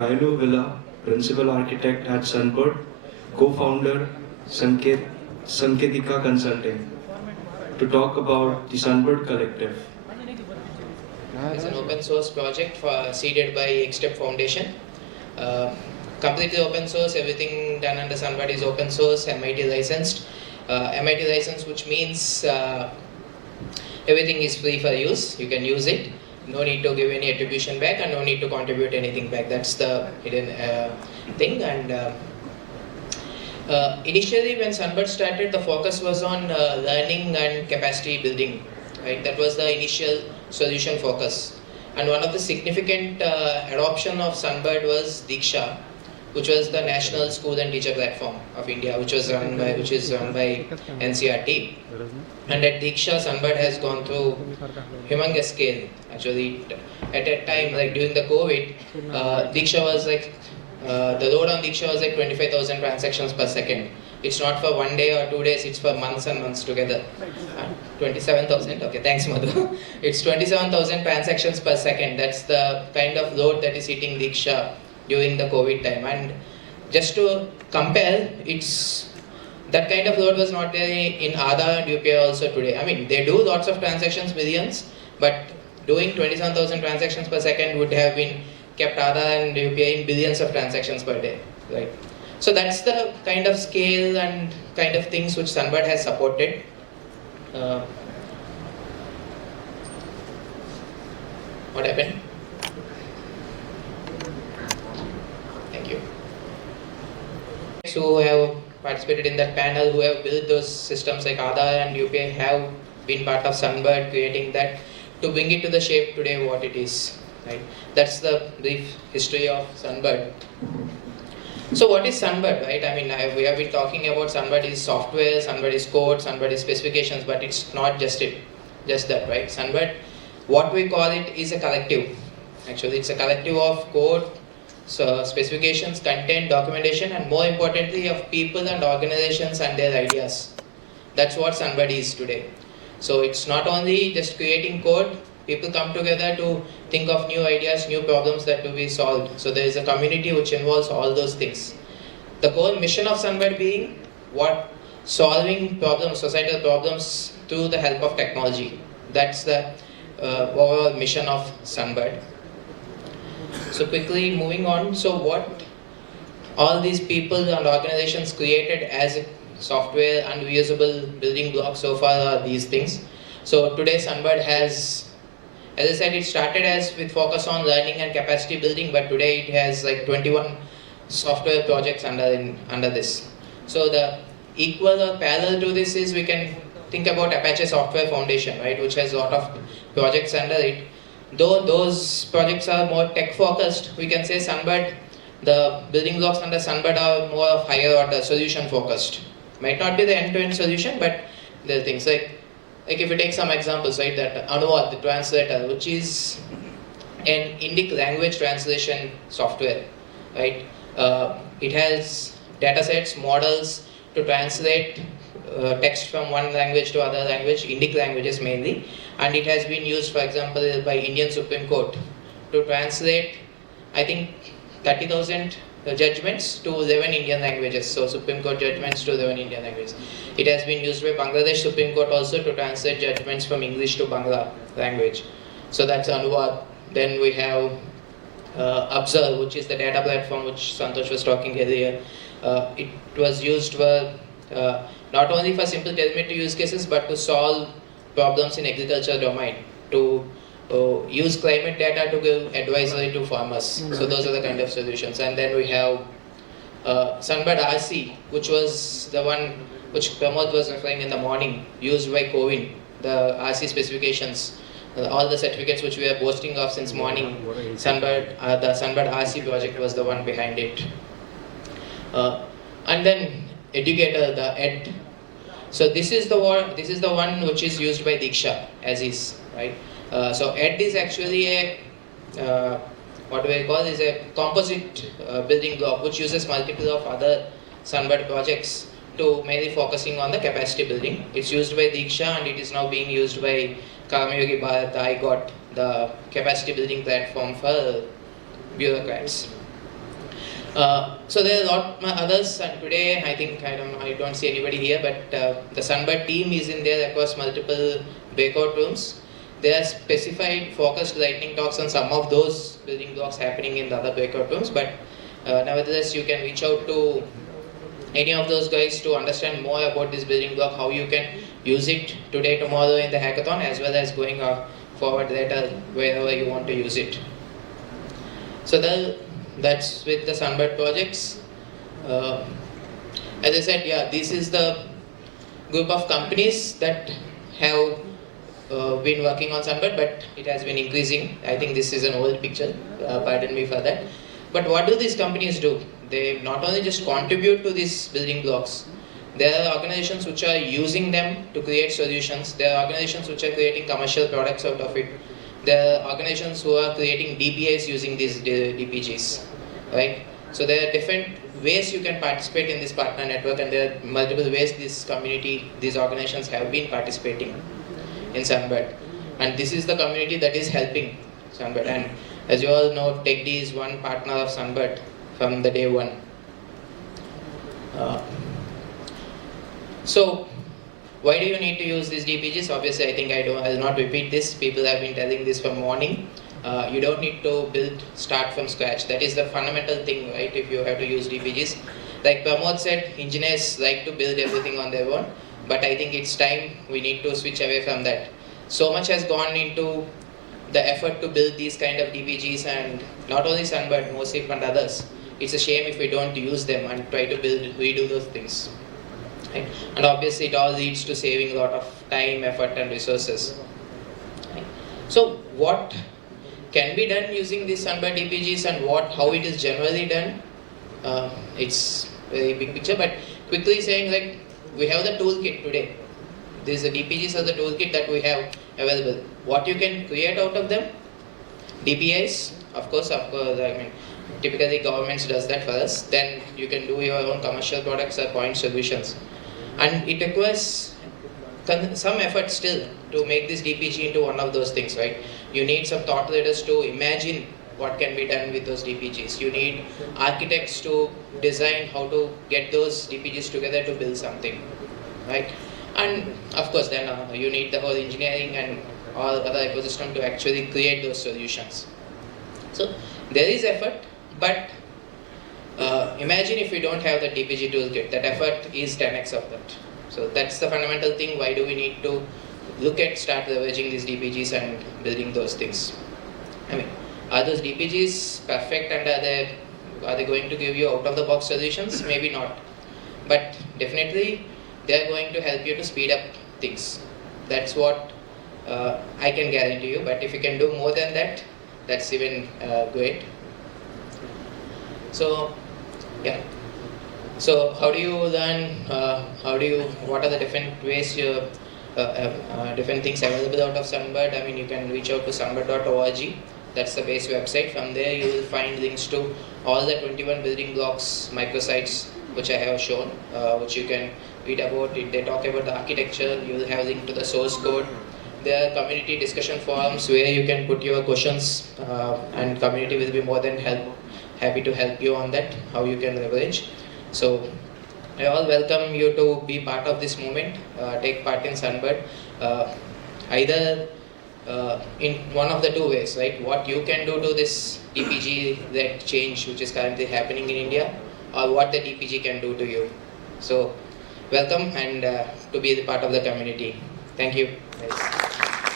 Railu Villa, Principal Architect at Sunbird, co-founder Sanketika Consulting, to talk about the Sunbird Collective. It's an open source project seeded by Xstep Foundation. Uh, Completely open source, everything done under Sunbird is open source, MIT licensed. MIT license, which means everything is free for use, you can use it. No need to give any attribution back and no need to contribute anything back. That's the hidden thing. And initially when Sunbird started, the focus was on learning and capacity building. Right? That was the initial solution focus. And one of the significant adoption of Sunbird was Diksha, which was the National School and Teacher Platform of India, which is run by NCRT. And at Diksha, Sunbird has gone through humongous scale. Actually, at that time, like during the COVID, Diksha was like, the load on Diksha was like 25,000 transactions per second. It's not for 1 day or 2 days, it's for months and months together. 27,000, okay, thanks Madhu. It's 27,000 transactions per second. That's the kind of load that is hitting Diksha during the COVID time. And just to compare, that kind of load was not there in Aadhaar and UPI also today. I mean, they do lots of transactions, millions, but doing 27,000 transactions per second would have been kept Aadhaar and UPI in billions of transactions per day, right? So that's the kind of scale and kind of things which Sunbird has supported. What happened? Thank you. Who have participated in that panel, who have built those systems like Aadhaar and UPI, have been part of Sunbird, creating that to bring it to the shape today what it is. Right? That's the brief history of Sunbird. So what is Sunbird, right? I mean, we have been talking about Sunbird is software, Sunbird is code, Sunbird is specifications, but it's not just that, right? Sunbird, what we call it is a collective. Actually, it's a collective of code, so specifications, content, documentation, and more importantly of people and organizations and their ideas. That's what Sunbird is today. So it's not only just creating code, people come together to think of new ideas, new problems that to be solved. So there is a community which involves all those things. The core mission of Sunbird being solving problems, societal problems through the help of technology. That's the overall mission of Sunbird. So quickly moving on, so what all these people and organizations created as software and reusable building blocks so far are these things. So today Sunbird has, as I said, it started as with focus on learning and capacity building, but today it has like 21 software projects under this. So the equal or parallel to this is we can think about Apache Software Foundation, right, which has a lot of projects under it. Though those projects are more tech focused, we can say Sunbird, the building blocks under Sunbird are more of higher order solution focused. Might not be the end-to-end solution, but there are things like if you take some examples, right, that Anuvad, the translator, which is an Indic language translation software, right? It has datasets, models to translate text from one language to other language, Indic languages mainly, and it has been used, for example, by Indian Supreme Court to translate, I think, 30,000 judgments to 11 Indian languages. So Supreme Court judgments to 11 Indian languages. It has been used by Bangladesh Supreme Court also to translate judgments from English to Bangla language. So that's Anuvad. Then we have Observe, which is the data platform which Santosh was talking earlier. It was used for not only for simple telemetry use cases, but to solve problems in agriculture domain, to use climate data to give advisory to farmers. So those are the kind of solutions. And then we have Sunbird RC, which was the one which Pramod was referring in the morning, used by CoWIN, the RC specifications, all the certificates which we are boasting of since morning. Sunbird, the Sunbird RC project was the one behind it. And then Educator, the ED. So this is the one which is used by Diksha as is, right? So ED is actually a what do I call is a composite building block which uses multiple of other Sunbird projects to mainly focusing on the capacity building. It's used by Diksha and it is now being used by Karmayogi Bharat, IGOT, the capacity building platform for bureaucrats. So there are a lot others, and today I don't see anybody here, but the Sunbird team is in there across multiple breakout rooms. There are specified focused lightning talks on some of those building blocks happening in the other breakout rooms, but nevertheless you can reach out to any of those guys to understand more about this building block, how you can use it today, tomorrow in the hackathon, as well as going forward later wherever you want to use it. So that's with the Sunbird projects. As I said, yeah, this is the group of companies that have been working on Sunbird, but it has been increasing. I think this is an old picture, pardon me for that. But what do these companies do? They not only just contribute to these building blocks, there are organizations which are using them to create solutions. There are organizations which are creating commercial products out of it. There are organizations who are creating DPAs using these DPGs, right? So there are different ways you can participate in this partner network, and there are multiple ways this community, these organizations have been participating in Sunbird. And this is the community that is helping Sunbird. And as you all know, TechD is one partner of Sunbird from the day one. So why do you need to use these DPGs? Obviously, I think I'll not repeat this. People have been telling this from morning. You don't need to start from scratch. That is the fundamental thing, right? If you have to use DPGs. Like Pramod said, engineers like to build everything on their own. But I think it's time we need to switch away from that. So much has gone into the effort to build these kind of DPGs, and not only Sunbird, Mosif and others. It's a shame if we don't use them and try to redo those things. Right? And obviously it all leads to saving a lot of time, effort and resources. Right? So what can be done using these Sunbird DPGs and how it is generally done? It's a very big picture, but quickly saying, like, we have the toolkit today. These are the DPGs are the toolkit that we have available. What you can create out of them? DPIs, of course, I mean, typically governments does that for us. Then you can do your own commercial products or point solutions. And it requires some effort still to make this DPG into one of those things, right? You need some thought leaders to imagine what can be done with those DPGs. You need architects to design how to get those DPGs together to build something, right? And of course, then you need the whole engineering and all other ecosystem to actually create those solutions. So there is effort, but imagine if we don't have the DPG toolkit. That effort is 10x of that. So that's the fundamental thing. Why do we need to start leveraging these DPGs and building those things? I mean, are those DPGs perfect, and are they going to give you out-of-the-box solutions? Maybe not. But definitely, they are going to help you to speed up things. That's what I can guarantee you. But if you can do more than that, that's even great. So, yeah. So how do you learn? What are the different ways different things available out of Sunbird? I mean, you can reach out to sunbird.org. That's the base website. From there, you will find links to all the 21 building blocks, microsites, which I have shown, which you can read about it. They talk about the architecture. You will have link to the source code. There are community discussion forums where you can put your questions, and community will be more than happy to help you on that, how you can leverage. So I all welcome you to be part of this movement, take part in Sunbird, either in one of the two ways, right? What you can do to this DPG-led change which is currently happening in India, or what the DPG can do to you. So welcome, and to be the part of the community. Thank you. Yes.